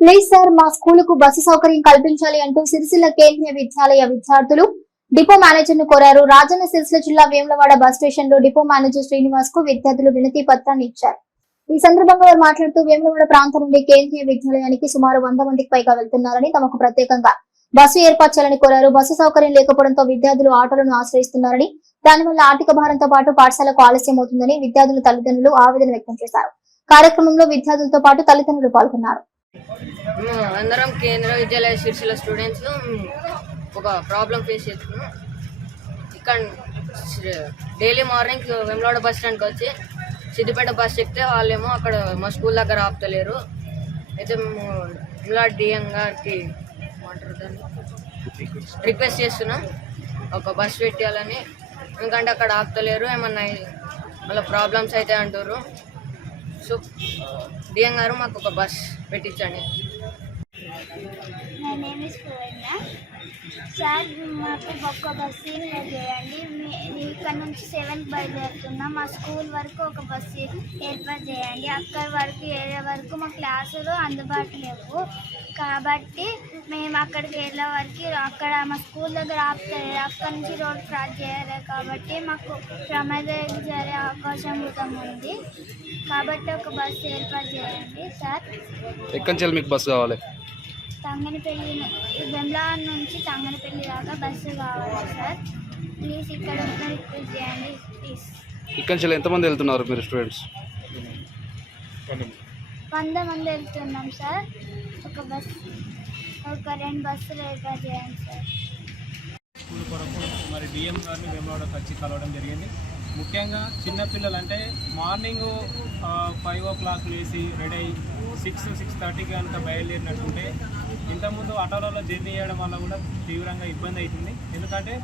Please sir మా స్కూలుకు bus సౌకర్యం కల్పించాలి అంటూ సిరిసిల్ల కేంద్రీయ విద్యాలయ విద్యార్థులు డిపో మేనేజర్ను కోరారు. రాజన్న సిరిసిల్ల జిల్లా వేములవాడ బస్ స్టేషన్లో డిపో మేనేజర్ శ్రీనివాస్కు విద్యార్థులు వినతి పత్రాన్ని ఇచ్చారు. ఈ సందర్భంగా వారు మాట్లాడుతూ వేములవాడ ప్రాంతం నుండి కేంద్రీయ విద్యాలయానికి సుమారు వంద మందికి పైగా వెళ్తున్నారని తమకు ప్రత్యేకంగా బస్సు ఏర్పాటు చేయాలని కోరారు. బస్సు సౌకర్యం లేకపోవడంతో విద్యార్థులు ఆటోలను ఆశ్రయిస్తున్నారని దానివల్ల ఆర్థిక భారంతో పాటు పాఠశాలకు ఆలస్యం అవుతుందని విద్యార్థుల తల్లిదండ్రులు ఆవేదన వ్యక్తం చేశారు. కార్యక్రమంలో విద్యార్థులతో పాటు తల్లిదండ్రులు పాల్గొన్నారు. అందరం కేంద్ర విద్యాలయ శిర్షిల స్టూడెంట్స్ ఒక ప్రాబ్లం ఫేస్ చేస్తున్నాం. ఇక్కడ డైలీ మార్నింగ్ వెమ్లాడ బస్ స్టాండ్కి వచ్చి సిద్దిపేట బస్ ఎక్కితే వాళ్ళేమో అక్కడ మా స్కూల్ దగ్గర ఆపుతలేరు. అయితే మేము వెమ్లాడ్ డిఎం గారికి రిక్వెస్ట్ చేస్తున్నాం. ఒక బస్ పెట్టాలని. ఎందుకంటే అక్కడ ఆపుతలేరు ఏమన్నా మళ్ళీ ప్రాబ్లమ్స్ అయితే అంటారు సో డిఎం గారు మాకు ఒక బస్ పెట్టించండి. సార్ మాకు ఒక్క బస్సు చేయండి ఇక్కడ నుంచి సెవెన్కి బయలుదేరుతున్నాం. మా స్కూల్ వరకు ఒక బస్సు ఏర్పాటు చేయండి. అక్కడి వరకు ఏరియా వరకు మా క్లాసులు అందుబాటు లేవు. కాబట్టి మేము అక్కడికి వెళ్ళే వరకు అక్కడ మా స్కూల్ దగ్గర ఆపుతారు అక్కడి నుంచి రోడ్ క్రాస్ చేయాలి కాబట్టి మాకు ప్రమాదం జరిగే అవకాశం కూడా ఉంది. కాబట్టి ఒక బస్సు ఏర్పాటు చేయండి సార్. ఎక్కడి నుంచి మీకు బస్సు కావాలి? తంగనపల్లి బెంబ్లా నుంచి తంగనపల్లి దాకా బస్సు కావాలి సార్. ప్లీజ్ ఇక్కడ ఉన్న రిక్వెస్ట్ చేయండి ప్లీజ్. ఇక్కడి నుంచి ఎంతమంది వెళ్తున్నారు మీరు స్టూడెంట్స్? వంద మంది వెళ్తున్నాం సార్. ఒక బస్ ఒక రెండు బస్సులు ఏర్పాటు చేయండి సార్. స్కూల్ కొరకు మరి డిఎం గారిని వేమవాడకి వచ్చి కలవడం జరిగింది. ముఖ్యంగా చిన్నపిల్లలు అంటే మార్నింగ్ ఫైవ్ ఓ క్లాక్ లేచి రెడీ అయ్యి సిక్స్ సిక్స్ థర్టీకి కనుక బయలుదేరినట్టుంటే ఇంతకుముందు ఆటోలలో జర్నీ చేయడం వల్ల కూడా తీవ్రంగా ఇబ్బంది అవుతుంది ఎందుకంటే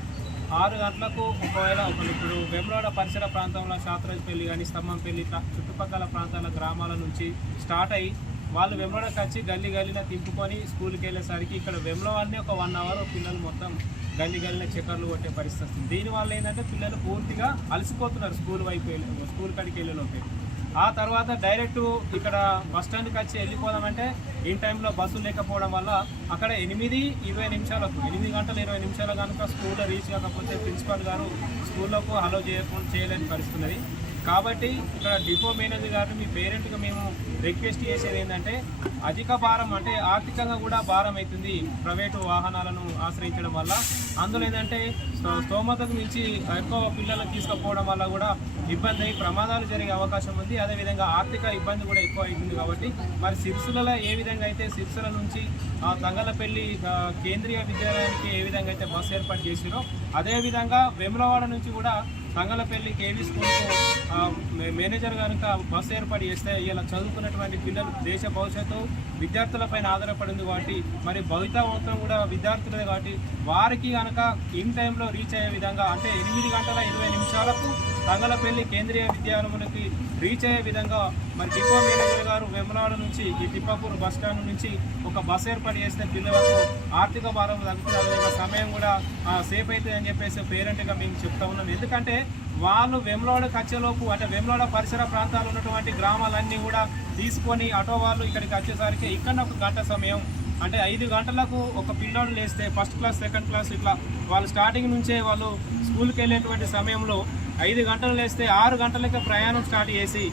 ఆరు గంటలకు ఒకవేళ ఒకరు ఇప్పుడు వెమ్రాడ పరిసర ప్రాంతంలో శాస్త్రజ్పల్లి కానీ స్తంభంపల్లి ఇట్లా చుట్టుపక్కల ప్రాంతాల గ్రామాల నుంచి స్టార్ట్ అయ్యి వాళ్ళు వెమ్లవాడకి వచ్చి గల్లీ గల్లీన తిప్పుకొని స్కూల్కి వెళ్ళేసరికి ఇక్కడ వెమ్లవాడని ఒక వన్ అవర్ పిల్లలు మొత్తం గల్లీ గల్లీన చక్కర్లు కొట్టే పరిస్థితి వస్తుంది. దీనివల్ల ఏంటంటే పిల్లలు పూర్తిగా అలసిపోతున్నారు స్కూల్ వైపు వెళ్ళి స్కూల్ కాడికి వెళ్ళేలోపే. ఆ తర్వాత డైరెక్ట్ ఇక్కడ బస్ స్టాండ్కి వచ్చి వెళ్ళిపోదామంటే ఇన్ టైంలో బస్సు లేకపోవడం వల్ల అక్కడ ఎనిమిది ఇరవై నిమిషాలకు ఎనిమిది గంటల ఇరవై నిమిషాలు కనుక స్కూల్లో రీచ్ కాకపోతే ప్రిన్సిపాల్ గారు స్కూల్లోకి అలో చేయకుండా చేయలేని పరిస్థితి కాబట్టి ఇక్కడ డిపో మేనేజర్ గారిని మీ పేరెంట్గా మేము రిక్వెస్ట్ చేసేది ఏంటంటే అధిక భారం అంటే ఆర్థికంగా కూడా భారం అవుతుంది ప్రైవేటు వాహనాలను ఆశ్రయించడం వల్ల. అందులో ఏంటంటే స్తోమతకు మించి ఎక్కువ పిల్లలను తీసుకుపోవడం వల్ల కూడా ఇబ్బంది అయ్యి ప్రమాదాలు జరిగే అవకాశం ఉంది. అదేవిధంగా ఆర్థిక ఇబ్బంది కూడా ఎక్కువ అవుతుంది కాబట్టి. మరి సిరిసిల్లలో ఏ విధంగా అయితే సిరిసిల్ల నుంచి తంగలపల్లి కేంద్రీయ విద్యాలయానికి ఏ విధంగా అయితే బస్సు ఏర్పాటు చేసిరో అదేవిధంగా వెములవాడ నుంచి కూడా తంగలపల్లి కేవీ స్కూల్కు మేనేజర్ కనుక బస్సు ఏర్పాటు చేస్తే ఇలా చదువుకున్నటువంటి పిల్లలు దేశ భవిష్యత్తు విద్యార్థులపైన ఆధారపడింది కాబట్టి మరి భవితవంతం కూడా విద్యార్థులే కాబట్టి వారికి కనుక ఇన్ టైంలో రీచ్ అయ్యే విధంగా అంటే ఎనిమిది గంటల ఇరవై నిమిషాలకు తంగలపల్లి కేంద్రీయ విద్యాలయానికి రీచ్ అయ్యే విధంగా మరి డిపో మేనేజర్ గారు వెమనాడు నుంచి ఈ తిప్పాపూర్ బస్ స్టాండ్ నుంచి ఒక బస్ ఏర్పాటు చేస్తే పిల్లలకు ఆర్థిక భారం తగ్గుతుంది సమయం కూడా సేఫ్ అవుతుంది అని చెప్పేసి పేరెంట్గా మేము చెప్తా ఉన్నాం. ఎందుకంటే వాళ్ళు వెమ్లోడ వచ్చేలోపు అంటే వెమ్లోడ పరిసర ప్రాంతాలు ఉన్నటువంటి గ్రామాలన్నీ కూడా తీసుకొని ఆటో వాళ్ళు ఇక్కడికి వచ్చేసరికి ఇక్కడ ఒక గంట సమయం అంటే ఐదు గంటలకు ఒక పిల్లోడు లేస్తే ఫస్ట్ క్లాస్ సెకండ్ క్లాస్ ఇట్లా వాళ్ళు స్టార్టింగ్ నుంచే వాళ్ళు స్కూల్కి వెళ్ళేటువంటి సమయంలో ఐదు గంటలు లేస్తే ఆరు గంటలకే ప్రయాణం స్టార్ట్ చేసి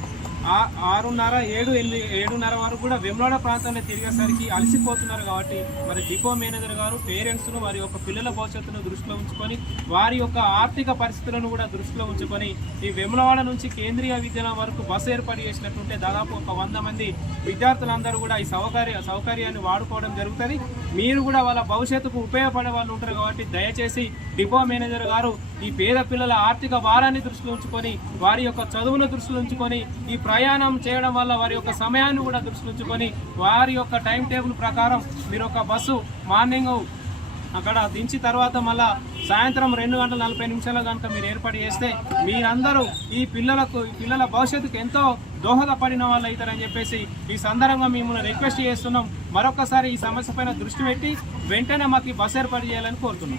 ఆరున్నర ఏడు ఎనిమిది ఏడున్నర వరకు కూడా వెమ్లాడ ప్రాంతంలో తిరిగేసరికి అలసిపోతున్నారు కాబట్టి మరి డిపో మేనేజర్ గారు పేరెంట్స్ను వారి యొక్క పిల్లల భవిష్యత్తును దృష్టిలో ఉంచుకొని వారి యొక్క ఆర్థిక పరిస్థితులను కూడా దృష్టిలో ఉంచుకొని ఈ వెమ్లవాడ నుంచి కేంద్రీయ విద్యాలయం వరకు బస్సు ఏర్పాటు చేసినట్టుంటే దాదాపు ఒక వంద మంది విద్యార్థులందరూ కూడా ఈ సౌకర్య సౌకర్యాన్ని వాడుకోవడం జరుగుతుంది. మీరు కూడా వాళ్ళ భవిష్యత్తుకు ఉపయోగపడే వాళ్ళు ఉంటారు కాబట్టి దయచేసి డిపో మేనేజర్ గారు ఈ పేద పిల్లల ఆర్థిక భారాన్ని దృష్టిలో ఉంచుకొని వారి యొక్క చదువును దృష్టిలో ఉంచుకొని ఈ ప్రయాణం చేయడం వల్ల వారి యొక్క సమయాన్ని కూడా దృష్టి ఉంచుకొని వారి యొక్క టైం టేబుల్ ప్రకారం మీరు ఒక బస్సు మార్నింగ్ అక్కడ దించి తర్వాత మళ్ళా సాయంత్రం రెండు గంటల నలభై నిమిషాలు కనుక మీరు ఏర్పాటు చేస్తే మీరందరూ ఈ పిల్లలకు ఈ పిల్లల భవిష్యత్తుకు ఎంతో దోహదపడిన వాళ్ళు అవుతారని చెప్పేసి ఈ సందర్భంగా మిమ్మల్ని రిక్వెస్ట్ చేస్తున్నాం. మరొకసారి ఈ సమస్య పైన దృష్టి పెట్టి వెంటనే మాకు ఈ బస్సు ఏర్పాటు చేయాలని కోరుతున్నాం.